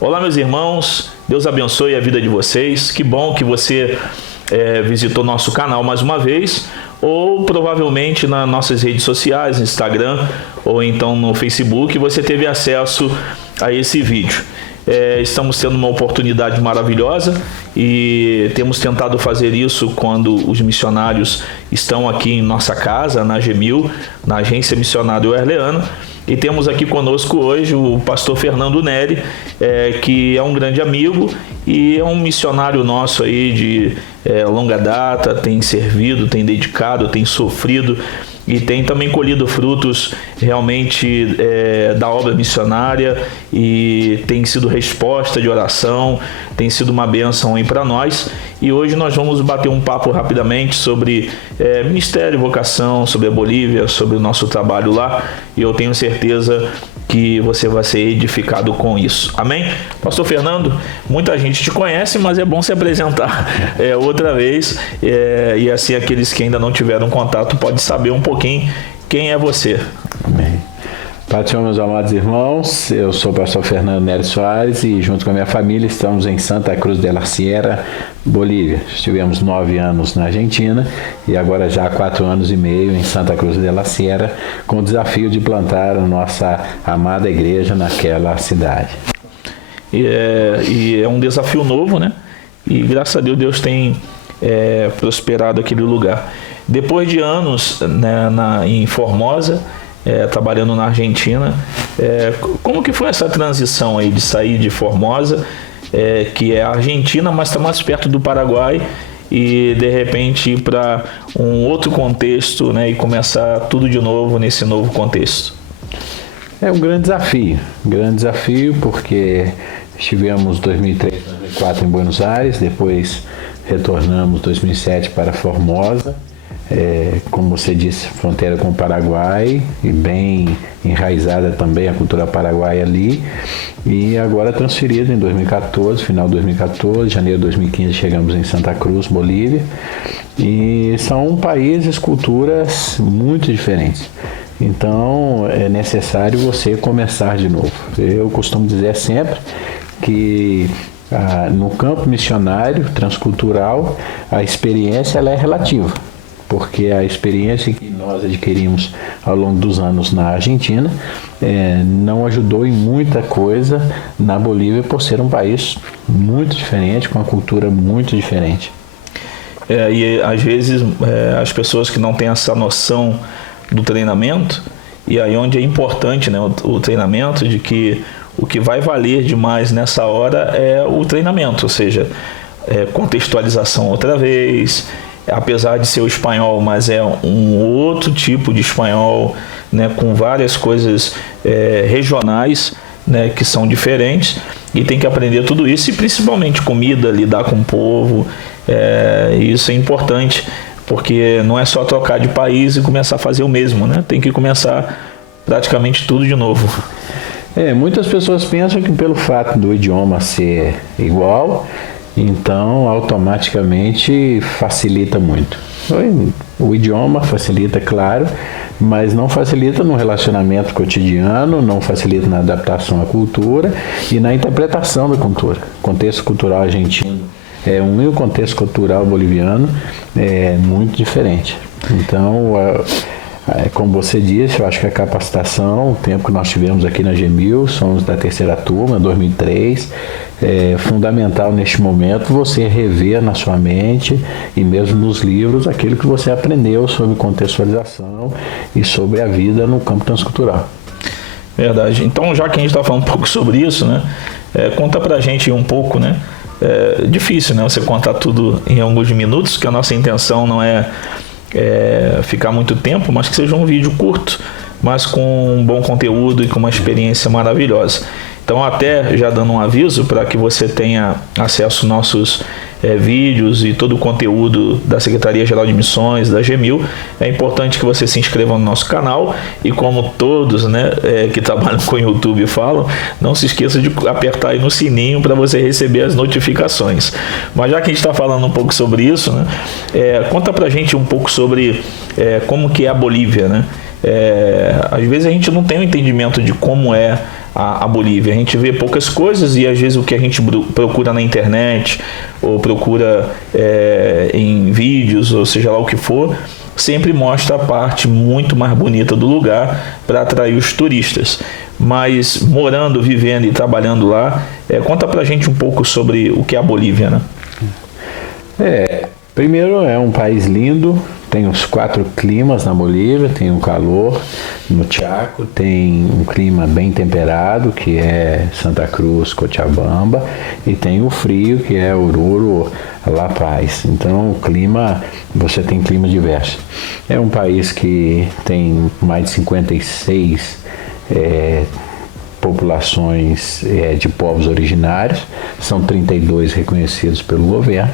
Olá, meus irmãos, Deus abençoe a vida de vocês. Que bom que você visitou nosso canal mais uma vez, ou provavelmente nas nossas redes sociais, no Instagram ou então no Facebook, você teve acesso a esse vídeo. Estamos tendo uma oportunidade maravilhosa e temos tentado fazer isso quando os missionários estão aqui em nossa casa, na Gemil, na Agência Missionária Wesleyana. E temos aqui conosco hoje o pastor Fernando Neri, que é um grande amigo e é um missionário nosso aí de longa data, tem servido, tem dedicado, tem sofrido e tem também colhido frutos realmente da obra missionária, e tem sido resposta de oração, tem sido uma bênção aí para nós. E hoje nós vamos bater um papo rapidamente sobre ministério e vocação, sobre a Bolívia, sobre o nosso trabalho lá, e eu tenho certeza que você vai ser edificado com isso. Amém? Pastor Fernando, muita gente te conhece, mas é bom se apresentar outra vez, e assim aqueles que ainda não tiveram contato podem saber um pouquinho quem é você. Amém. Pai do Senhor, meus amados irmãos, eu sou o pastor Fernando Neri Soares e junto com a minha família estamos em Santa Cruz de la Sierra, Bolívia. Estivemos 9 anos na Argentina e agora já há 4 anos e meio em Santa Cruz de la Sierra, com o desafio de plantar a nossa amada igreja naquela cidade. E é um desafio novo, né? E graças a Deus, Deus tem prosperado aquele lugar. Depois de anos, né, em Formosa, trabalhando na Argentina, como que foi essa transição aí de sair de Formosa, que é a Argentina, mas está mais perto do Paraguai, e de repente ir para um outro contexto, né, e começar tudo de novo nesse novo contexto? É um grande desafio porque estivemos 2003, 2004 em Buenos Aires, depois retornamos 2007 para Formosa. Como você disse, fronteira com o Paraguai, e bem enraizada também a cultura paraguaia ali, e agora transferido em 2014, final de 2014, janeiro de 2015 chegamos em Santa Cruz, Bolívia, e são países, culturas muito diferentes. Então é necessário você começar de novo. Eu costumo dizer sempre que no campo missionário, transcultural, a experiência ela é relativa, porque a experiência que nós adquirimos ao longo dos anos na Argentina não ajudou em muita coisa na Bolívia, por ser um país muito diferente, com uma cultura muito diferente. E às vezes as pessoas que não têm essa noção do treinamento, e aí onde é importante, né, o treinamento, de que o que vai valer demais nessa hora é o treinamento, ou seja, contextualização outra vez, apesar de ser o espanhol, mas é um outro tipo de espanhol, né, com várias coisas regionais, né, que são diferentes, e tem que aprender tudo isso, e principalmente comida, lidar com o povo, isso é importante, porque não é só trocar de país e começar a fazer o mesmo, né? Tem que começar praticamente tudo de novo. Muitas pessoas pensam que pelo fato do idioma ser igual, então automaticamente facilita muito. O idioma facilita, claro, mas não facilita no relacionamento cotidiano, não facilita na adaptação à cultura e na interpretação da cultura. O contexto cultural argentino e o contexto cultural boliviano é muito diferente. Então, como você disse, eu acho que a capacitação, o tempo que nós tivemos aqui na Gemil, somos da terceira turma, 2003, é fundamental neste momento você rever na sua mente e mesmo nos livros aquilo que você aprendeu sobre contextualização e sobre a vida no campo transcultural. Verdade. Então, já que a gente está falando um pouco sobre isso, né, conta pra gente um pouco, né? É difícil, né, você contar tudo em alguns minutos, porque a nossa intenção não é ficar muito tempo, mas que seja um vídeo curto, mas com um bom conteúdo e com uma experiência maravilhosa. Então, até já dando um aviso para que você tenha acesso aos nossos vídeos e todo o conteúdo da Secretaria-Geral de Missões, da Gemil, é importante que você se inscreva no nosso canal, e como todos, né, que trabalham com o YouTube falam, não se esqueça de apertar aí no sininho para você receber as notificações. Mas já que a gente está falando um pouco sobre isso, né, conta pra gente um pouco sobre como que é a Bolívia, né? Às vezes a gente não tem um entendimento de como é a Bolívia. A gente vê poucas coisas e às vezes o que a gente procura na internet ou procura em vídeos, ou seja lá o que for, sempre mostra a parte muito mais bonita do lugar para atrair os turistas. Mas morando, vivendo e trabalhando lá, conta pra gente um pouco sobre o que é a Bolívia, né? Primeiro, é um país lindo, tem os 4 climas na Bolívia, tem o calor no Chaco, tem um clima bem temperado, que é Santa Cruz, Cochabamba, e tem o frio, que é Oruro, La Paz. Então, o clima, você tem clima diverso. É um país que tem mais de 56 populações de povos originários, são 32 reconhecidos pelo governo,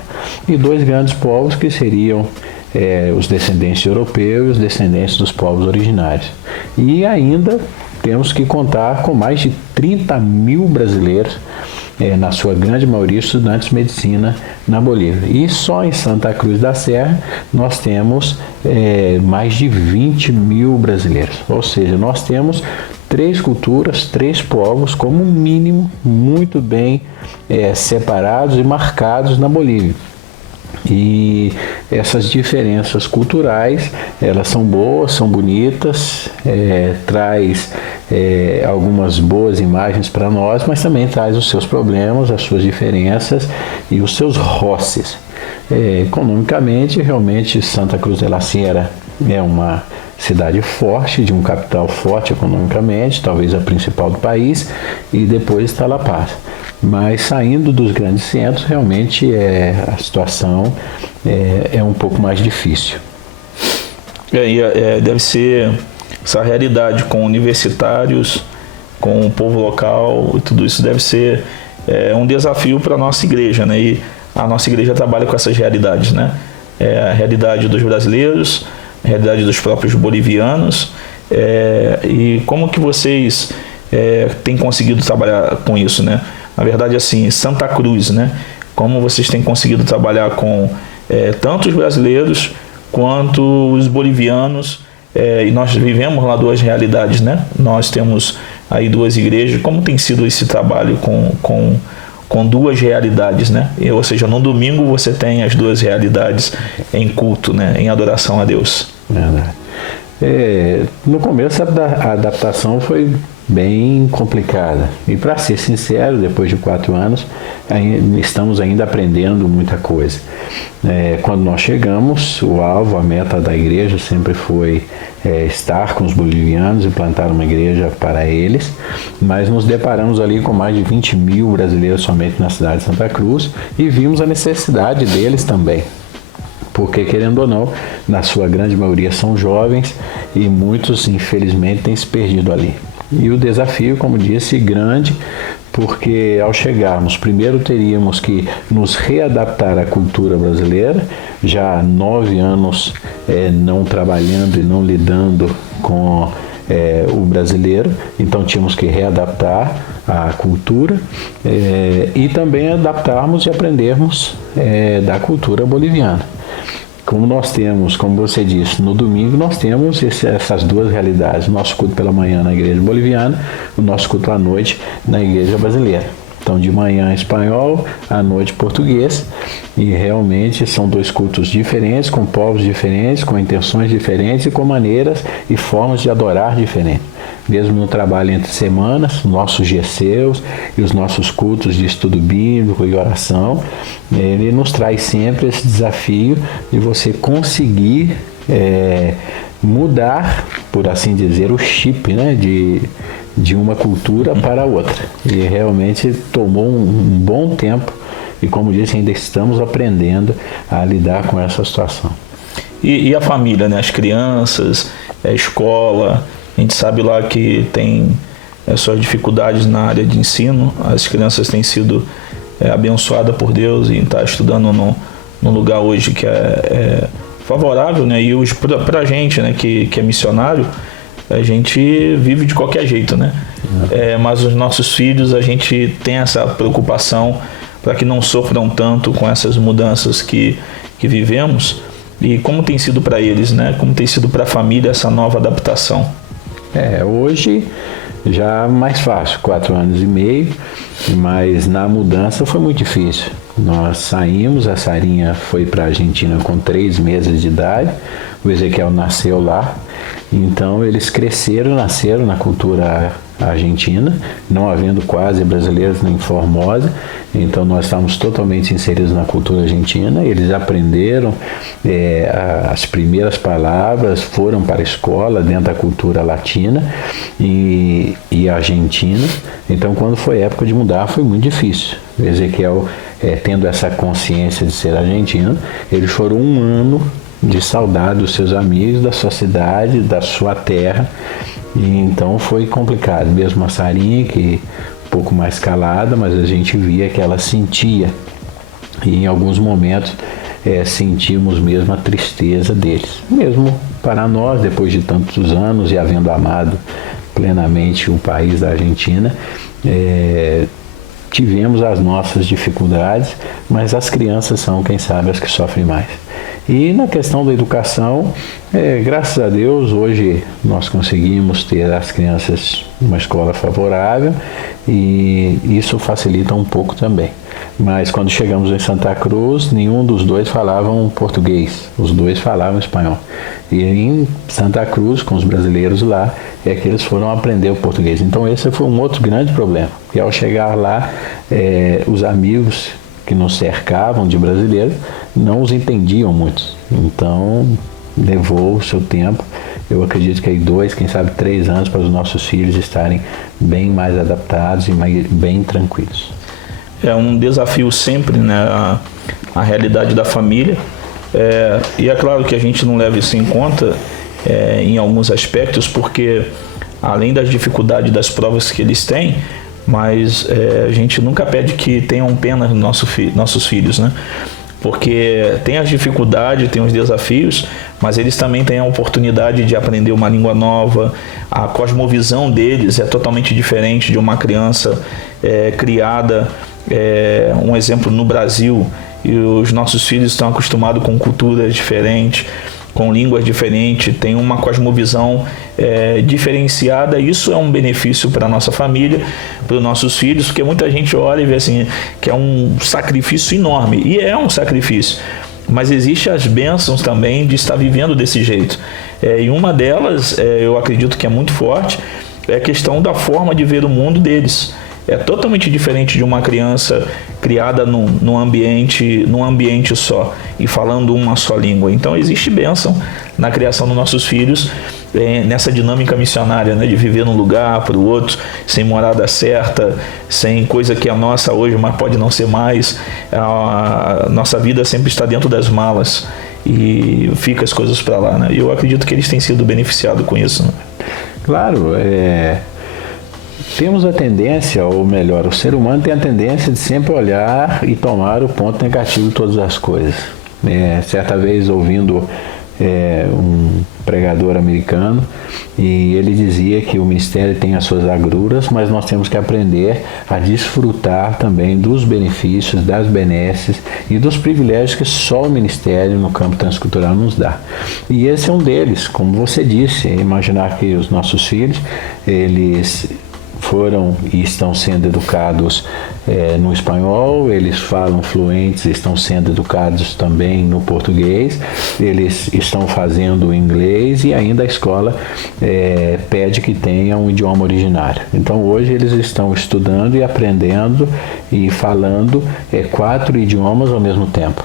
e 2 grandes povos que seriam os descendentes europeus e os descendentes dos povos originários. E ainda temos que contar com mais de 30 mil brasileiros, na sua grande maioria estudantes de medicina na Bolívia. E só em Santa Cruz da Serra nós temos mais de 20 mil brasileiros. Ou seja, nós temos 3 culturas, 3 povos, como mínimo, muito bem separados e marcados na Bolívia. E essas diferenças culturais, elas são boas, são bonitas, traz algumas boas imagens para nós, mas também traz os seus problemas, as suas diferenças e os seus roces. Economicamente, realmente, Santa Cruz de la Sierra é uma cidade forte, de um capital forte economicamente, talvez a principal do país, e depois está La Paz. Mas saindo dos grandes centros, realmente a situação é um pouco mais difícil. Deve ser essa realidade com universitários, com o povo local, e tudo isso deve ser um desafio para a nossa igreja, né? E a nossa igreja trabalha com essas realidades, né? A realidade dos brasileiros, a realidade dos próprios bolivianos, e como que vocês têm conseguido trabalhar com isso, né? Na verdade, assim, Santa Cruz, né? Como vocês têm conseguido trabalhar com tanto os brasileiros quanto os bolivianos, e nós vivemos lá 2 realidades, né? Nós temos aí 2 igrejas. Como tem sido esse trabalho com 2 realidades, né? Ou seja, no domingo você tem as 2 realidades em culto, né? Em adoração a Deus. Verdade. No começo a adaptação foi bem complicada. E para ser sincero, depois de 4 anos, estamos ainda aprendendo muita coisa. Quando nós chegamos, o alvo, a meta da igreja sempre foi estar com os bolivianos e plantar uma igreja para eles, mas nos deparamos ali com mais de 20 mil brasileiros somente na cidade de Santa Cruz e vimos a necessidade deles também. Porque, querendo ou não, na sua grande maioria são jovens e muitos, infelizmente, têm se perdido ali. E o desafio, como disse, grande, porque ao chegarmos, primeiro teríamos que nos readaptar à cultura brasileira, já há 9 anos não trabalhando e não lidando com o brasileiro, então tínhamos que readaptar a cultura e também adaptarmos e aprendermos da cultura boliviana. Como nós temos, como você disse, no domingo nós temos essas 2 realidades, o nosso culto pela manhã na igreja boliviana, o nosso culto à noite na igreja brasileira. Então, de manhã espanhol, à noite português, e realmente são 2 cultos diferentes, com povos diferentes, com intenções diferentes e com maneiras e formas de adorar diferentes. Mesmo no trabalho entre semanas, nossos GCs e os nossos cultos de estudo bíblico e oração, ele nos traz sempre esse desafio de você conseguir mudar, por assim dizer, o chip, né, de uma cultura para outra. E realmente tomou um bom tempo e, como disse, ainda estamos aprendendo a lidar com essa situação. E a família, né? As crianças, a escola, a gente sabe lá que tem suas dificuldades na área de ensino. As crianças têm sido abençoadas por Deus e estão estudando num lugar hoje que é favorável, né? E para a gente, né, que é missionário, a gente vive de qualquer jeito, né? Mas os nossos filhos, a gente tem essa preocupação para que não sofram tanto com essas mudanças que vivemos. E como tem sido para eles, né? Como tem sido para a família essa nova adaptação? Hoje já mais fácil, 4 anos e meio, mas na mudança foi muito difícil. Nós saímos, a Sarinha foi para a Argentina com 3 meses de idade, o Ezequiel nasceu lá, então eles nasceram na cultura argentina, não havendo quase brasileiros nem Formosa, então nós estávamos totalmente inseridos na cultura argentina. Eles aprenderam as primeiras palavras, foram para a escola dentro da cultura latina e argentina. Então quando foi época de mudar foi muito difícil. O Ezequiel, tendo essa consciência de ser argentino, ele chorou 1 ano de saudade dos seus amigos, da sua cidade, da sua terra. E então foi complicado. Mesmo a Sarinha, que um pouco mais calada, mas a gente via que ela sentia. E em alguns momentos sentimos mesmo a tristeza deles. Mesmo para nós, depois de tantos anos e havendo amado plenamente o país da Argentina, tivemos as nossas dificuldades, mas as crianças são, quem sabe, as que sofrem mais. E na questão da educação, graças a Deus, hoje nós conseguimos ter as crianças numa escola favorável e isso facilita um pouco também. Mas quando chegamos em Santa Cruz, nenhum dos dois falavam português, os dois falavam espanhol. E em Santa Cruz, com os brasileiros lá, que eles foram aprender o português. Então esse foi um outro grande problema, porque ao chegar lá, os amigos que nos cercavam de brasileiros não os entendiam muito. Então levou o seu tempo. Eu acredito que aí 2, quem sabe 3 anos para os nossos filhos estarem bem mais adaptados e bem tranquilos. É um desafio sempre, né, a realidade da família. E é claro que a gente não leva isso em conta em alguns aspectos, porque além das dificuldades das provas que eles têm, mas a gente nunca pede que tenham pena dos nossos filhos, né? Porque tem as dificuldades, tem os desafios, mas eles também têm a oportunidade de aprender uma língua nova. A cosmovisão deles é totalmente diferente de uma criança criada, um exemplo, no Brasil, e os nossos filhos estão acostumados com culturas diferentes, com línguas diferentes, tem uma cosmovisão diferenciada. Isso é um benefício para a nossa família, para os nossos filhos, porque muita gente olha e vê assim, que é um sacrifício enorme, e é um sacrifício, mas existem as bênçãos também de estar vivendo desse jeito. E uma delas, eu acredito que é muito forte, é a questão da forma de ver o mundo deles. É totalmente diferente de uma criança criada num ambiente só e falando uma só língua. Então existe bênção na criação dos nossos filhos, nessa dinâmica missionária, né, de viver num lugar para o outro, sem morada certa, sem coisa que é nossa hoje, mas pode não ser mais. A nossa vida sempre está dentro das malas e fica as coisas para lá, né? E eu acredito que eles têm sido beneficiados com isso, né? Claro, temos a tendência, ou melhor, o ser humano tem a tendência de sempre olhar e tomar o ponto negativo de todas as coisas. Certa vez, ouvindo um pregador americano, e ele dizia que o ministério tem as suas agruras, mas nós temos que aprender a desfrutar também dos benefícios, das benesses e dos privilégios que só o ministério no campo transcultural nos dá. E esse é um deles, como você disse, imaginar que os nossos filhos, eles foram e estão sendo educados no espanhol, eles falam fluentes, estão sendo educados também no português, eles estão fazendo inglês e ainda a escola pede que tenha um idioma originário. Então hoje eles estão estudando e aprendendo e falando 4 idiomas ao mesmo tempo.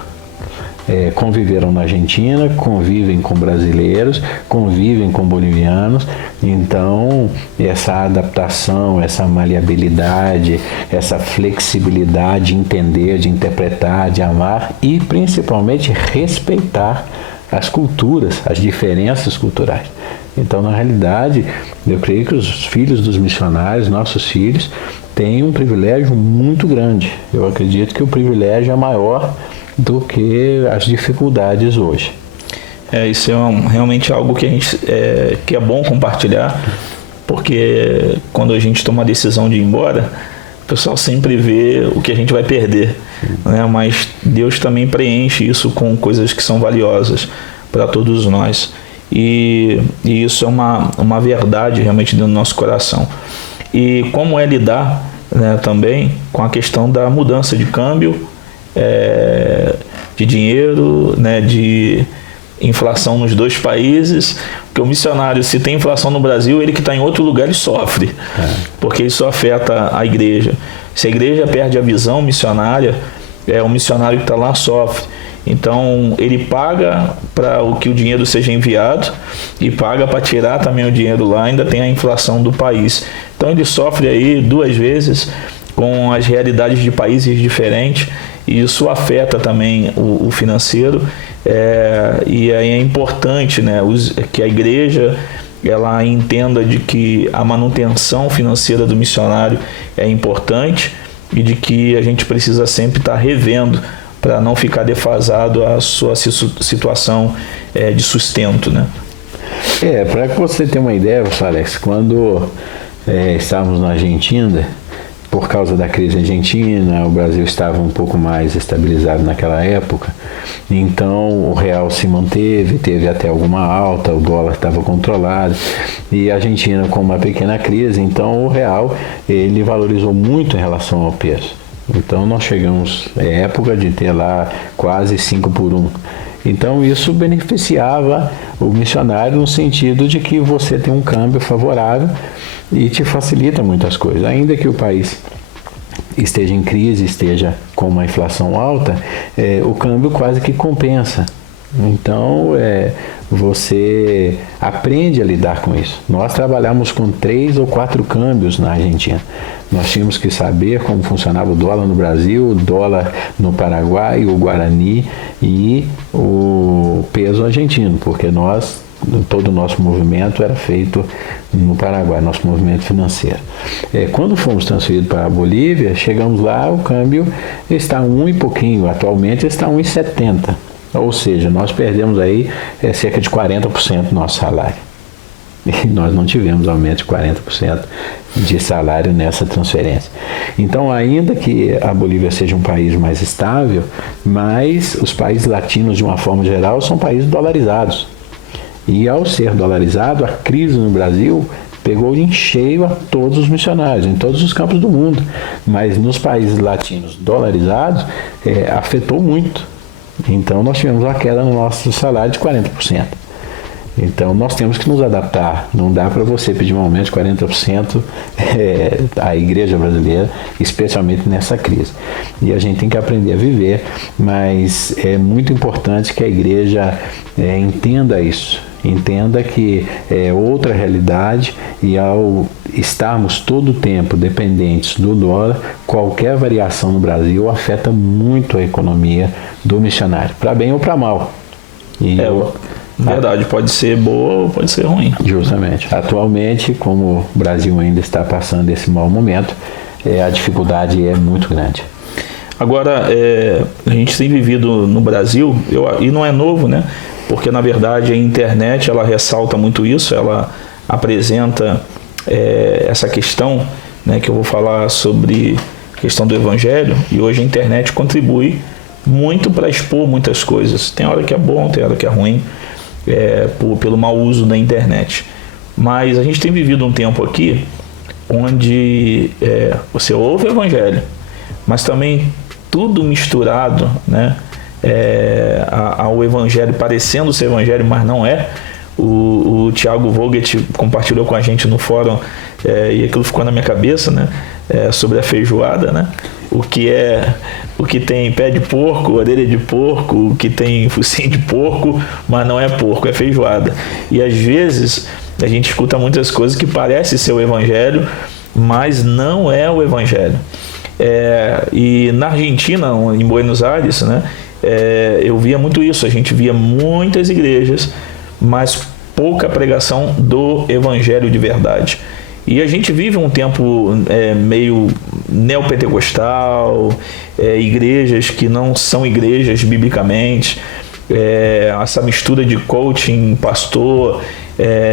Conviveram na Argentina, convivem com brasileiros, convivem com bolivianos. Então essa adaptação, essa maleabilidade, essa flexibilidade de entender, de interpretar, de amar e principalmente respeitar as culturas, as diferenças culturais. Então, na realidade, eu creio que os filhos dos missionários, nossos filhos, têm um privilégio muito grande. Eu acredito que o privilégio é maior do que as dificuldades hoje. Isso é realmente algo que a gente que é bom compartilhar, porque quando a gente toma a decisão de ir embora, o pessoal sempre vê o que a gente vai perder, né? Mas Deus também preenche isso com coisas que são valiosas para todos nós, e isso é uma verdade realmente dentro do nosso coração. e como é lidar, né, também com a questão da mudança de câmbio, de dinheiro, né, de inflação nos dois países, porque o missionário, se tem inflação no Brasil, ele que está em outro lugar, ele sofre, porque isso afeta a igreja. Se a igreja perde a visão missionária, o missionário que está lá sofre. Então ele paga para que o dinheiro seja enviado e paga para tirar também o dinheiro lá, ainda tem a inflação do país. Então ele sofre aí duas vezes com as realidades de países diferentes, e isso afeta também o financeiro, e aí é importante, né, que a igreja ela entenda de que a manutenção financeira do missionário é importante e de que a gente precisa sempre estar revendo para não ficar defasado a sua situação de sustento, né? Para que você tenha uma ideia, Alex, quando estávamos na Argentina, por causa da crise argentina, o Brasil estava um pouco mais estabilizado naquela época, então o real se manteve, teve até alguma alta, o dólar estava controlado, e a Argentina com uma pequena crise, então o real ele valorizou muito em relação ao peso. Então nós chegamos à época de ter lá quase 5 por 1. Então isso beneficiava o missionário no sentido de que você tem um câmbio favorável e te facilita muitas coisas. Ainda que o país esteja em crise, esteja com uma inflação alta, o câmbio quase que compensa. Então você aprende a lidar com isso. Nós trabalhamos com 3 ou 4 câmbios na Argentina. Nós tínhamos que saber como funcionava o dólar no Brasil, o dólar no Paraguai, o Guarani e o peso argentino, porque todo o nosso movimento era feito no Paraguai, nosso movimento financeiro. Quando fomos transferidos para a Bolívia, chegamos lá, o câmbio está 1 e pouquinho, atualmente está 1,70. Ou seja, nós perdemos aí cerca de 40% do nosso salário. E nós não tivemos aumento de 40% de salário nessa transferência. Então, ainda que a Bolívia seja um país mais estável, mas os países latinos, de uma forma geral, são países dolarizados. E ao ser dolarizado, a crise no Brasil pegou em cheio a todos os missionários, em todos os campos do mundo. Mas nos países latinos dolarizados, afetou muito. Então nós tivemos uma queda no nosso salário de 40%. Então nós temos que nos adaptar. Não dá para você pedir um aumento de 40% à igreja brasileira, especialmente nessa crise. E a gente tem que aprender a viver, mas é muito importante que a igreja entenda isso. Entenda que é outra realidade, e ao estarmos todo o tempo dependentes do dólar, qualquer variação no Brasil afeta muito a economia do missionário, para bem ou para mal. Verdade, pode ser boa ou pode ser ruim. Justamente. Atualmente, como o Brasil ainda está passando esse mau momento, a dificuldade é muito grande. Agora, a gente tem vivido no Brasil, e não é novo, né? Porque, na verdade, a internet ela ressalta muito isso, ela apresenta essa questão, né, que eu vou falar sobre a questão do Evangelho, e hoje a internet contribui muito para expor muitas coisas. Tem hora que é bom, tem hora que é ruim, pelo mau uso da internet. Mas a gente tem vivido um tempo aqui onde você ouve o Evangelho, mas também tudo misturado, né, ao Evangelho, parecendo ser Evangelho, mas não é. O Thiago Vogt compartilhou com a gente no fórum, e aquilo ficou na minha cabeça, né, sobre a feijoada, né? O que tem pé de porco, orelha de porco, o que tem focinho de porco, mas não é porco, é feijoada. E às vezes a gente escuta muitas coisas que parecem ser o Evangelho, mas não é o Evangelho. E na Argentina, em Buenos Aires, né, eu via muito isso. A gente via muitas igrejas, mas pouca pregação do Evangelho de verdade. E a gente vive um tempo meio neopentecostal, igrejas que não são igrejas biblicamente, essa mistura de coaching, pastor,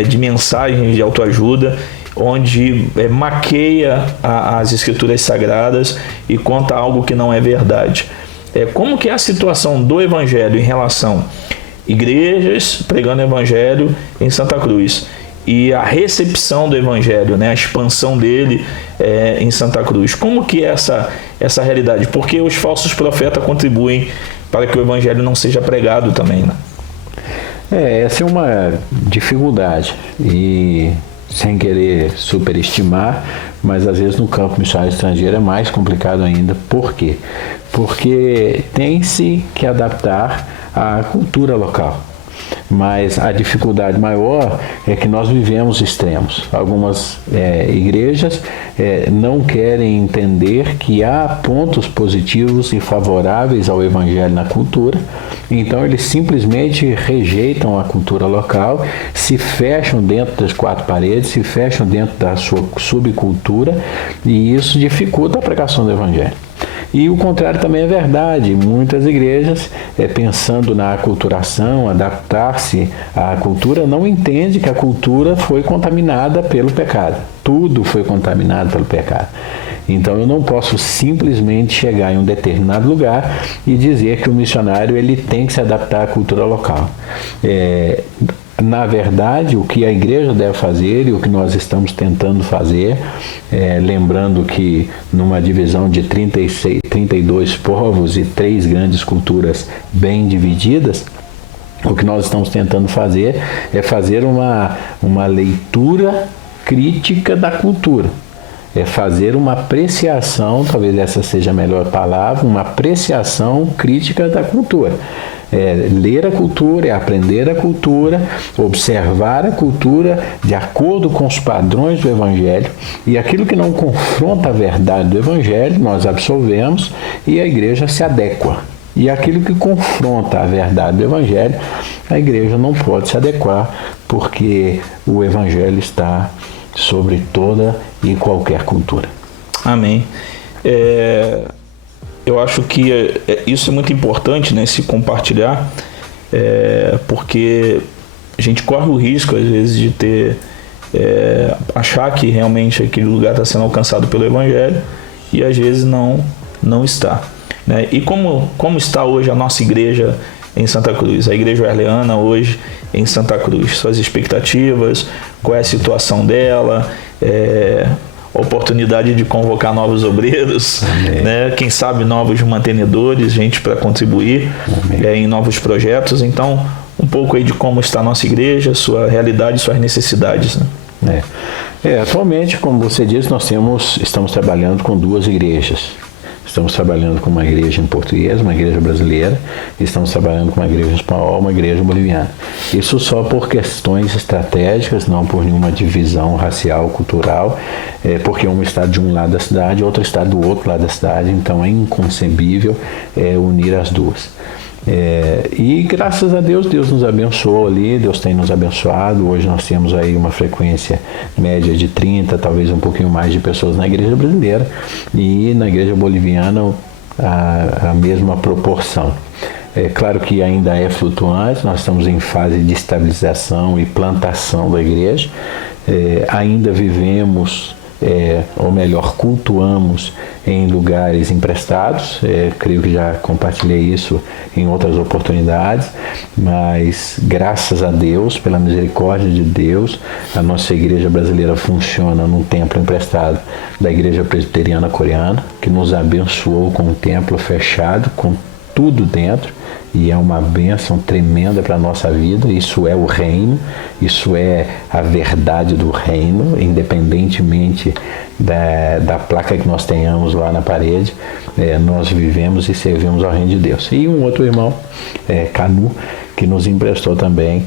de mensagens de autoajuda, onde maqueia as escrituras sagradas e conta algo que não é verdade. Como que é a situação do Evangelho em relação a igrejas pregando o Evangelho em Santa Cruz e a recepção do Evangelho, né? A expansão dele em Santa Cruz. Como que é essa realidade? Porque os falsos profetas contribuem para que o Evangelho não seja pregado também, né? Essa é uma dificuldade e sem querer superestimar, mas às vezes no campo missionário estrangeiro é mais complicado ainda. Por quê? Porque tem-se que adaptar à cultura local. Mas a dificuldade maior é que nós vivemos extremos. Algumas igrejas não querem entender que há pontos positivos e favoráveis ao Evangelho na cultura, então eles simplesmente rejeitam a cultura local, se fecham dentro das quatro paredes, se fecham dentro da sua subcultura, e isso dificulta a pregação do Evangelho. E o contrário também é verdade. Muitas igrejas, pensando na aculturação, adaptar-se à cultura, não entendem que a cultura foi contaminada pelo pecado. Tudo foi contaminado pelo pecado. Então eu não posso simplesmente chegar em um determinado lugar e dizer que o missionário ele tem que se adaptar à cultura local. Na verdade, o que a igreja deve fazer e o que nós estamos tentando fazer, lembrando que numa divisão de 32 povos e 3 grandes culturas bem divididas, o que nós estamos tentando fazer é fazer uma leitura crítica da cultura. É fazer uma apreciação, talvez essa seja a melhor palavra, uma apreciação crítica da cultura. Ler a cultura, aprender a cultura, observar a cultura de acordo com os padrões do Evangelho, e aquilo que não confronta a verdade do Evangelho, nós absolvemos e a igreja se adequa. E aquilo que confronta a verdade do Evangelho, a igreja não pode se adequar, porque o Evangelho está sobre toda e qualquer cultura. Amém. Eu acho que isso é muito importante, né, se compartilhar, porque a gente corre o risco, às vezes, de achar que realmente aquele lugar está sendo alcançado pelo Evangelho e às vezes não está. Né? E como está hoje a nossa igreja em Santa Cruz, a igreja wesleyana hoje em Santa Cruz? Suas expectativas, qual é a situação dela, oportunidade de convocar novos obreiros, né? Quem sabe novos mantenedores, gente para contribuir em novos projetos. Então, um pouco aí de como está a nossa igreja, sua realidade, suas necessidades. Né? Atualmente, como você disse, estamos trabalhando com 2 igrejas. Estamos trabalhando com uma igreja em português, uma igreja brasileira, e estamos trabalhando com uma igreja espanhola, uma igreja boliviana. Isso só por questões estratégicas, não por nenhuma divisão racial, cultural, porque uma está de um lado da cidade, outra está do outro lado da cidade, então é inconcebível unir as duas. E graças a Deus, Deus nos abençoou ali, Deus tem nos abençoado. Hoje nós temos aí uma frequência média de 30, talvez um pouquinho mais de pessoas na igreja brasileira, e na igreja boliviana a mesma proporção. É claro que ainda é flutuante, nós estamos em fase de estabilização e plantação da igreja, ainda vivemos, ou melhor, cultuamos em lugares emprestados. Creio que já compartilhei isso em outras oportunidades, mas graças a Deus, pela misericórdia de Deus, a nossa igreja brasileira funciona num templo emprestado da Igreja Presbiteriana Coreana, que nos abençoou com um templo fechado, com tudo dentro, e é uma bênção tremenda para a nossa vida. Isso é o reino, isso é a verdade do reino, independentemente da placa que nós tenhamos lá na parede, nós vivemos e servimos ao reino de Deus. E um outro irmão, Canu, que nos emprestou também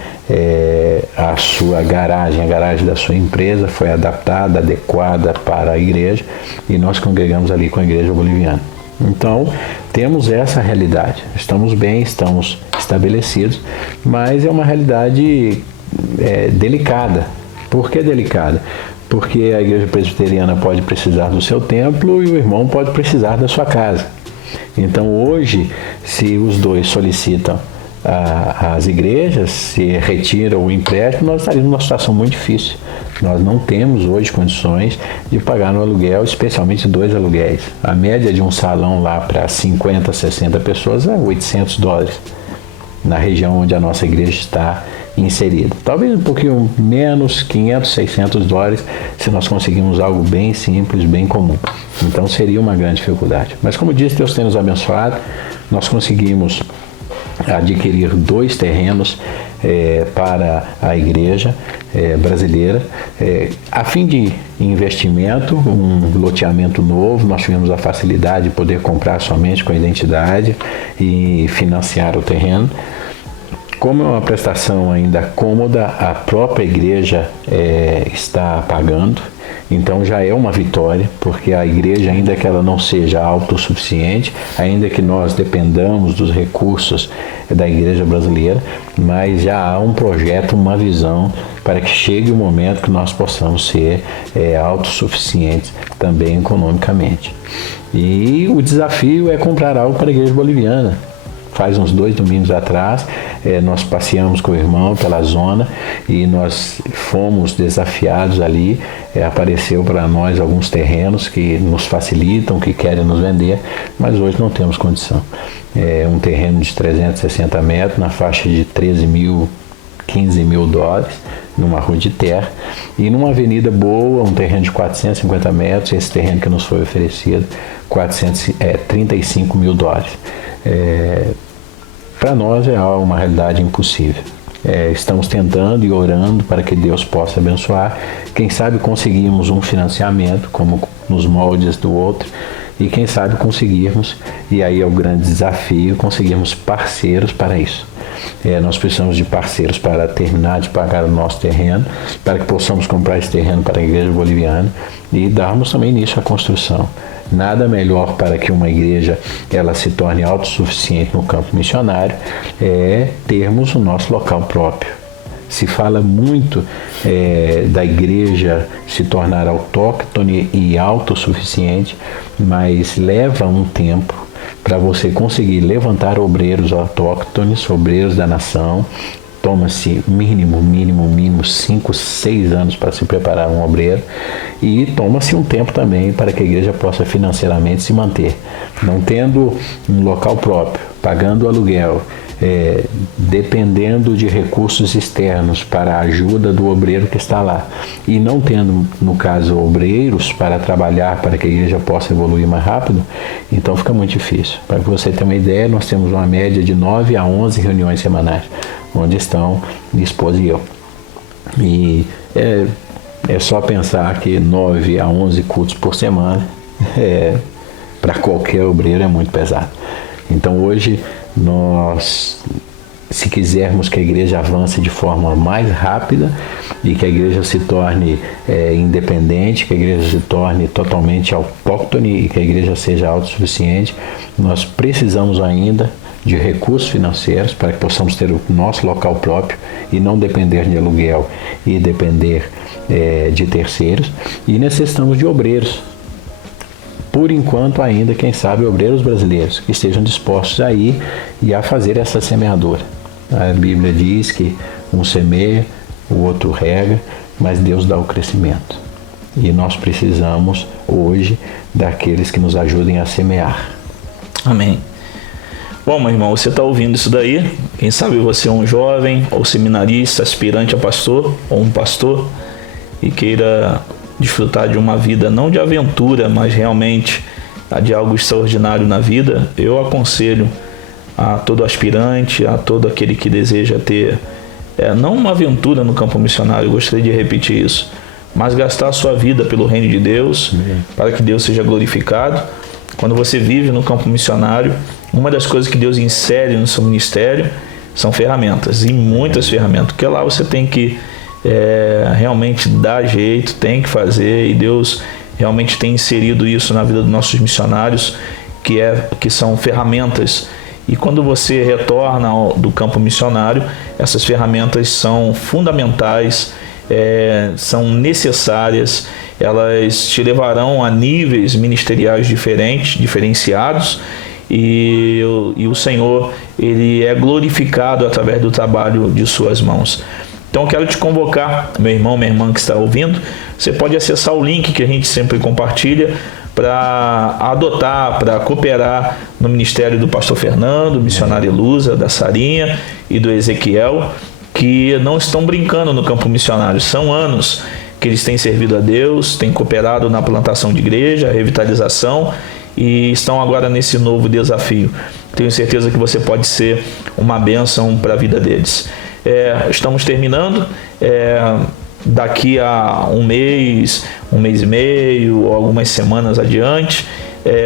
a sua garagem, a garagem da sua empresa foi adaptada, adequada para a igreja, e nós congregamos ali com a igreja boliviana. Então, temos essa realidade. Estamos bem, estamos estabelecidos, mas é uma realidade delicada. Por que delicada? Porque a igreja presbiteriana pode precisar do seu templo e o irmão pode precisar da sua casa. Então, hoje, se os dois solicitam as igrejas, se retiram o empréstimo, nós estaríamos numa situação muito difícil. Nós não temos hoje condições de pagar no aluguel, especialmente 2 aluguéis. A média de um salão lá para 50, 60 pessoas é $800. Na região onde a nossa igreja está, inserida. Talvez um pouquinho menos, 500, 600 dólares, se nós conseguirmos algo bem simples, bem comum. Então seria uma grande dificuldade. Mas como disse, Deus tem nos abençoado, nós conseguimos adquirir 2 terrenos para a igreja brasileira, a fim de investimento, um loteamento novo. Nós tivemos a facilidade de poder comprar somente com a identidade e financiar o terreno. Como é uma prestação ainda cômoda, a própria igreja está pagando, então já é uma vitória, porque a igreja, ainda que ela não seja autossuficiente, ainda que nós dependamos dos recursos da igreja brasileira, mas já há um projeto, uma visão para que chegue o momento que nós possamos ser autossuficientes também economicamente. E o desafio é comprar algo para a igreja boliviana. Faz uns 2 domingos atrás, nós passeamos com o irmão pela zona e nós fomos desafiados ali. Apareceu para nós alguns terrenos que nos facilitam, que querem nos vender, mas hoje não temos condição. Um terreno de 360 metros, na faixa de 13 mil, 15 mil dólares, numa rua de terra, e numa avenida boa, um terreno de 450 metros, esse terreno que nos foi oferecido, 35 mil dólares. Para nós é uma realidade impossível. Estamos tentando e orando para que Deus possa abençoar. Quem sabe conseguimos um financiamento, como nos moldes do outro, e quem sabe conseguirmos, e aí é o grande desafio, conseguirmos parceiros para isso. Nós precisamos de parceiros para terminar de pagar o nosso terreno, para que possamos comprar esse terreno para a igreja boliviana e darmos também início à construção. Nada melhor para que uma igreja ela se torne autossuficiente no campo missionário é termos o nosso local próprio. Se fala muito da igreja se tornar autóctone e autossuficiente, mas leva um tempo para você conseguir levantar obreiros autóctones, obreiros da nação. Toma-se mínimo 5, 6 anos para se preparar um obreiro, e toma-se um tempo também para que a igreja possa financeiramente se manter. Não tendo um local próprio, pagando aluguel, dependendo de recursos externos para a ajuda do obreiro que está lá, e não tendo, no caso, obreiros para trabalhar para que a igreja possa evoluir mais rápido, então fica muito difícil. Para que você tenha uma ideia, nós temos uma média de 9 a 11 reuniões semanais, onde estão minha esposa e eu. E é só pensar que 9 a 11 cultos por semana, para qualquer obreiro é muito pesado. Então hoje, nós, se quisermos que a igreja avance de forma mais rápida e que a igreja se torne independente, que a igreja se torne totalmente autóctone e que a igreja seja autossuficiente, nós precisamos ainda de recursos financeiros para que possamos ter o nosso local próprio e não depender de aluguel e depender de terceiros, e necessitamos de obreiros. Por enquanto ainda, quem sabe, obreiros brasileiros que estejam dispostos a ir e a fazer essa semeadura. A Bíblia diz que um semeia, o outro rega, mas Deus dá o crescimento. E nós precisamos hoje daqueles que nos ajudem a semear. Amém. Bom, meu irmão, você está ouvindo isso daí? Quem sabe você é um jovem ou seminarista, aspirante a pastor ou um pastor e queira desfrutar de uma vida não de aventura, mas realmente de algo extraordinário na vida. Eu aconselho a todo aspirante, a todo aquele que deseja ter não uma aventura no campo missionário, eu gostaria de repetir isso, mas gastar a sua vida pelo reino de Deus, para que Deus seja glorificado. Quando você vive no campo missionário, uma das coisas que Deus insere no seu ministério são ferramentas, e muitas ferramentas, porque lá você tem que realmente dar jeito, tem que fazer, e Deus realmente tem inserido isso na vida dos nossos missionários, que são ferramentas. E quando você retorna do campo missionário, essas ferramentas são fundamentais, são necessárias, elas te levarão a níveis ministeriais diferenciados, e o Senhor, Ele é glorificado através do trabalho de suas mãos. Então eu quero te convocar, meu irmão, minha irmã que está ouvindo, você pode acessar o link que a gente sempre compartilha para adotar, para cooperar no ministério do pastor Fernando, missionário Elusa, da Sarinha e do Ezequiel. que não estão brincando no campo missionário. São anos que eles têm servido a Deus, têm cooperado na plantação de igreja, revitalização, e estão agora nesse novo desafio. Tenho certeza que você pode ser uma bênção para a vida deles. Estamos terminando. Daqui a um mês e meio, ou algumas semanas adiante,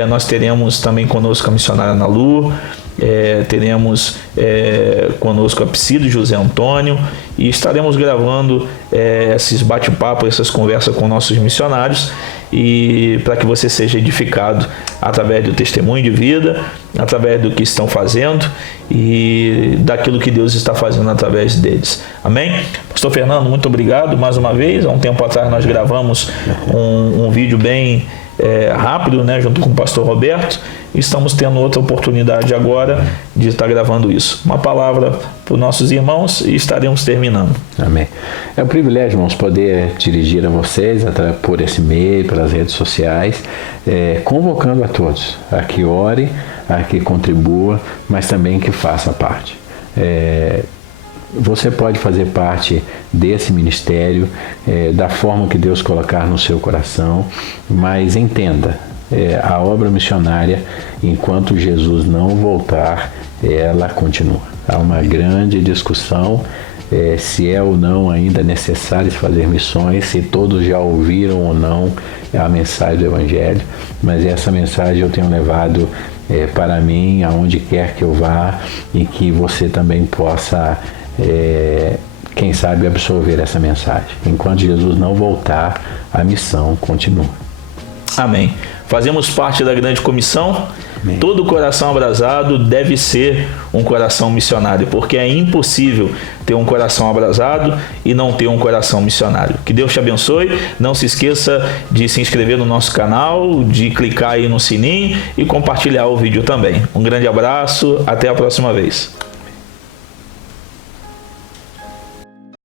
nós teremos também conosco a missionária Ana Lu, teremos conosco a Psídio José Antônio, e estaremos gravando esses bate-papos, essas conversas com nossos missionários, e para que você seja edificado através do testemunho de vida, através do que estão fazendo e daquilo que Deus está fazendo através deles. Amém? Pastor Fernando, muito obrigado mais uma vez. Há um tempo atrás nós gravamos um vídeo bem rápido, né, junto com o pastor Roberto. Estamos tendo outra oportunidade agora de estar gravando isso. Uma palavra para os nossos irmãos e estaremos terminando. Amém. É um privilégio, irmãos, poder dirigir a vocês por esse meio, pelas redes sociais, convocando a todos a que ore, a que contribua, mas também que faça parte. Você pode fazer parte desse ministério da forma que Deus colocar no seu coração, mas entenda, a obra missionária, enquanto Jesus não voltar, ela continua. Há uma grande discussão se é ou não ainda necessário fazer missões, se todos já ouviram ou não a mensagem do Evangelho, mas essa mensagem eu tenho levado para mim, aonde quer que eu vá, e que você também possa quem sabe absorver essa mensagem. Enquanto Jesus não voltar, a missão continua. Amém. Fazemos parte da grande comissão. Amém. Todo coração abrasado deve ser um coração missionário, porque é impossível ter um coração abrasado e não ter um coração missionário. Que Deus te abençoe. Não se esqueça de se inscrever no nosso canal, de clicar aí no sininho e compartilhar o vídeo também. Um grande abraço, até a próxima vez.